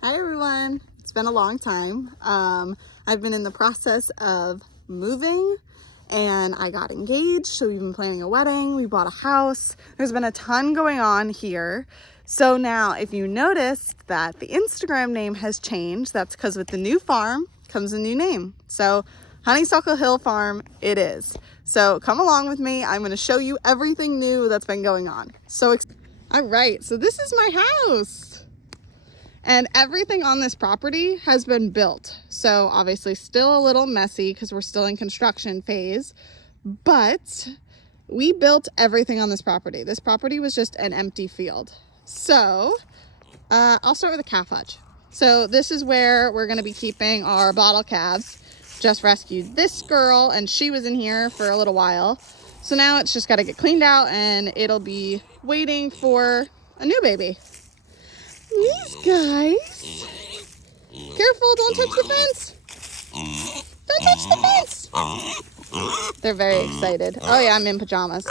Hi everyone, it's been a long time. I've been in the process of moving and I got engaged, so we've been planning a wedding, we bought a house. There's been a ton going on here. So now if you noticed that the Instagram name has changed, that's because with the new farm comes a new name. So Honeysuckle Hill Farm it is. So come along with me, I'm going to show you everything new that's been going on. All right, so this is my house. And everything on this property has been built. So obviously still a little messy because we're still in construction phase, but we built everything on this property. This property was just an empty field. So I'll start with the calf hutch. So this is where we're gonna be keeping our bottle calves. Just rescued this girl and she was in here for a little while. So now it's just gotta get cleaned out and it'll be waiting for a new baby. These guys. Careful, don't touch the fence. Don't touch the fence. They're very excited. Oh yeah, I'm in pajamas.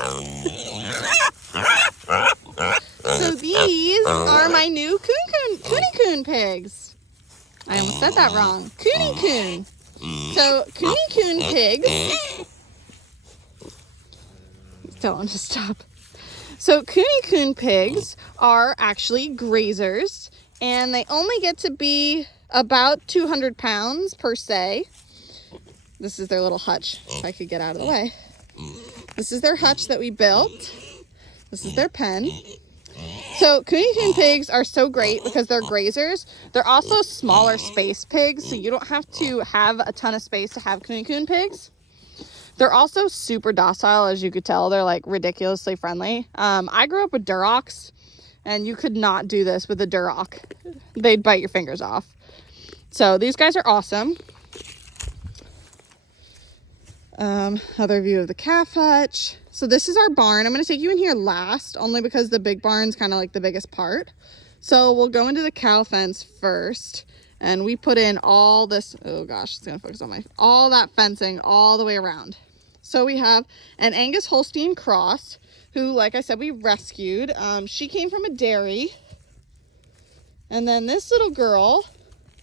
So these are my new Coon pigs. I almost said that wrong. Coon. So Coon pigs. Don't want to stop. So Coon pigs are actually grazers, and they only get to be about 200 pounds per se. This is their little hutch, if I could get out of the way. This is their hutch that we built. This is their pen. So Coon pigs are so great because they're grazers. They're also smaller space pigs, so you don't have to have a ton of space to have Coon pigs. They're also super docile, as you could tell. They're like ridiculously friendly. I grew up with Durocs, and you could not do this with a Duroc. They'd bite your fingers off. So these guys are awesome. Other view of the calf hutch. So this is our barn. I'm going to take you in here last, only because the big barn's kind of like the biggest part. So we'll go into the cow fence first. And we put in all this, oh gosh, it's going to focus on all that fencing all the way around. So we have an Angus Holstein cross who, like I said, we rescued. She came from a dairy. And then this little girl,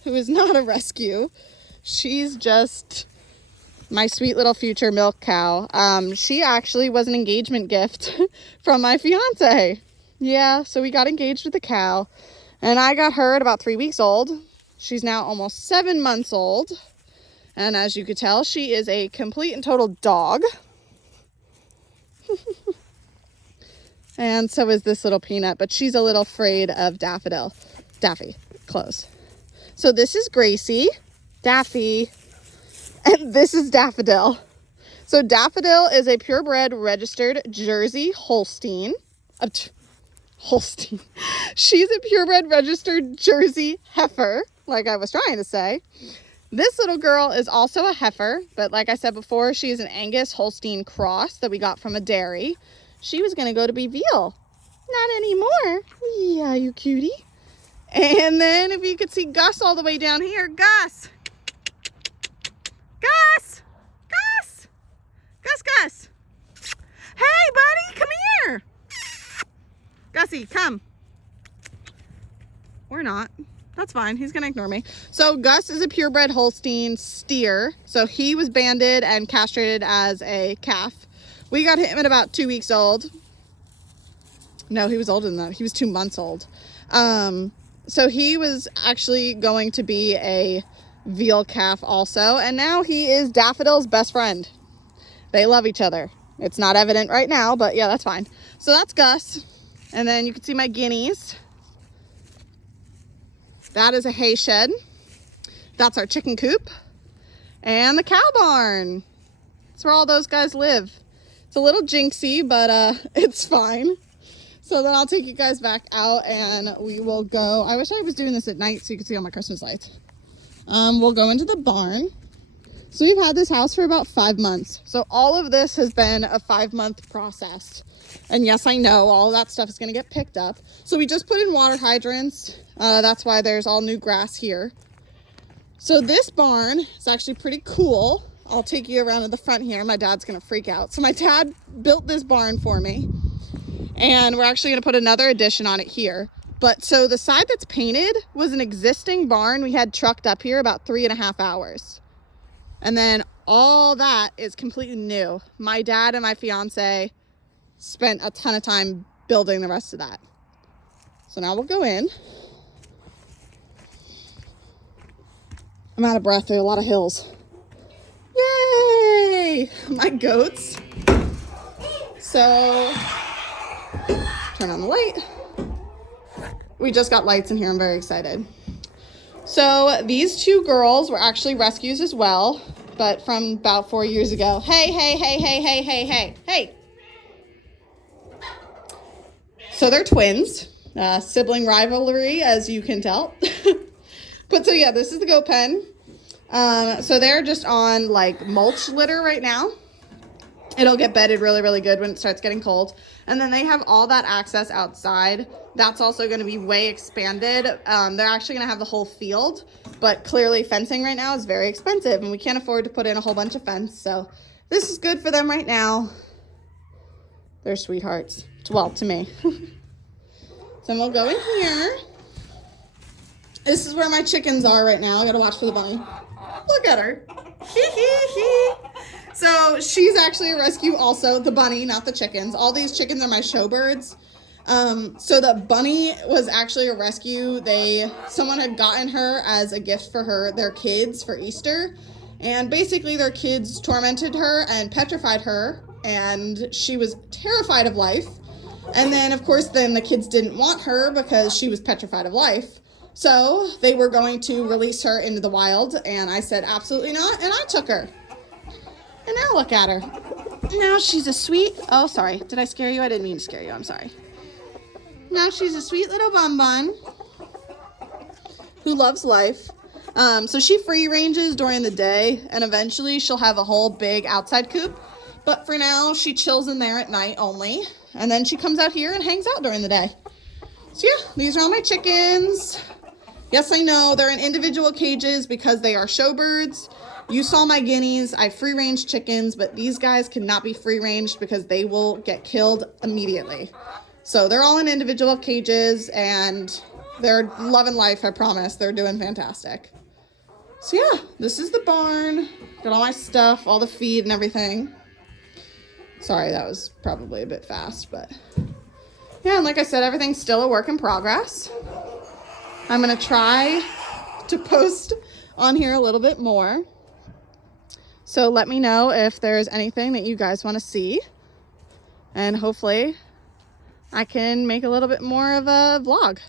who is not a rescue, she's just my sweet little future milk cow. She actually was an engagement gift from my fiance. Yeah, so we got engaged with the cow. And I got her at about 3 weeks old. She's now almost 7 months old. And as you could tell, she is a complete and total dog. And so is this little Peanut, but she's a little afraid of Daffy, close. So this is Gracie, Daffy, and this is Daffodil. So Daffodil is a purebred registered Jersey Holstein. Holstein. She's a purebred registered Jersey heifer, like I was trying to say. This little girl is also a heifer, but like I said before, she is an Angus Holstein cross that we got from a dairy. She was going to go to be veal. Not anymore. Yeah, you cutie. And then if you could see Gus all the way down here. Gus! Gus! Gus! Gus, Gus! Hey, buddy, come here! Gussie, come. Or not. That's fine. He's going to ignore me. So Gus is a purebred Holstein steer. So he was banded and castrated as a calf. We got him at about 2 weeks old. No, he was older than that. He was 2 months old. So he was actually going to be a veal calf also. And now he is Daffodil's best friend. They love each other. It's not evident right now, but yeah, that's fine. So that's Gus. And then you can see my guineas. That is a hay shed. That's our chicken coop. And the cow barn. That's where all those guys live. It's a little jinxy, but it's fine. So then I'll take you guys back out and we will go. I wish I was doing this at night so you could see all my Christmas lights. We'll go into the barn. So we've had this house for about 5 months. So all of this has been a 5-month process. And yes, I know all that stuff is going to get picked up. So we just put in water hydrants. That's why there's all new grass here. So this barn is actually pretty cool. I'll take you around to the front here. My dad's going to freak out. So my dad built this barn for me. And we're actually going to put another addition on it here. But so the side that's painted was an existing barn we had trucked up here about 3.5 hours. And then all that is completely new. My dad and my fiance spent a ton of time building the rest of that. So now we'll go in. I'm out of breath. There are a lot of hills. Yay! My goats. So, turn on the light. We just got lights in here. I'm very excited. So these two girls were actually rescues as well, but from about 4 years ago. Hey, hey, hey, hey, hey, hey, hey, hey. So they're twins. Sibling rivalry, as you can tell. But so yeah, this is the goat pen. So they're just on like mulch litter right now. It'll get bedded really, really good when it starts getting cold. And then they have all that access outside. That's also going to be way expanded. They're actually going to have the whole field, but clearly fencing right now is very expensive and we can't afford to put in a whole bunch of fence. So this is good for them right now. They're sweethearts. Well, to me. So we'll go in here. This is where my chickens are right now. I gotta watch for the bunny. Look at her. So she's actually a rescue also, the bunny, not the chickens. All these chickens are my showbirds. So the bunny was actually a rescue. Someone had gotten her as a gift for their kids for Easter. And basically their kids tormented her and petrified her. And she was terrified of life. And then, of course, then the kids didn't want her because she was petrified of life. So they were going to release her into the wild. And I said, absolutely not. And I took her. And now look at her. Now she's a sweet... Oh, sorry. Did I scare you? I didn't mean to scare you. I'm sorry. Now she's a sweet little bun who loves life. So she free ranges during the day. And eventually she'll have a whole big outside coop. But for now, she chills in there at night only. And then she comes out here and hangs out during the day. So yeah, these are all my chickens. Yes, I know they're in individual cages because they are showbirds. You saw my guineas. I free-range chickens, but these guys cannot be free-ranged because they will get killed immediately. So they're all in individual cages and they're loving life, I promise. They're doing fantastic. So yeah, this is the barn. Got all my stuff, all the feed and everything. Sorry, that was probably a bit fast, but yeah, and like I said, everything's still a work in progress. I'm going to try to post on here a little bit more. So let me know if there's anything that you guys want to see. And hopefully I can make a little bit more of a vlog.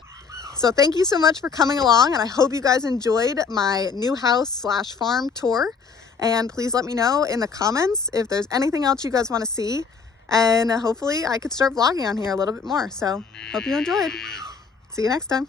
So thank you so much for coming along, and I hope you guys enjoyed my new house / farm tour. And please let me know in the comments if there's anything else you guys want to see. And hopefully I could start vlogging on here a little bit more. So hope you enjoyed. See you next time.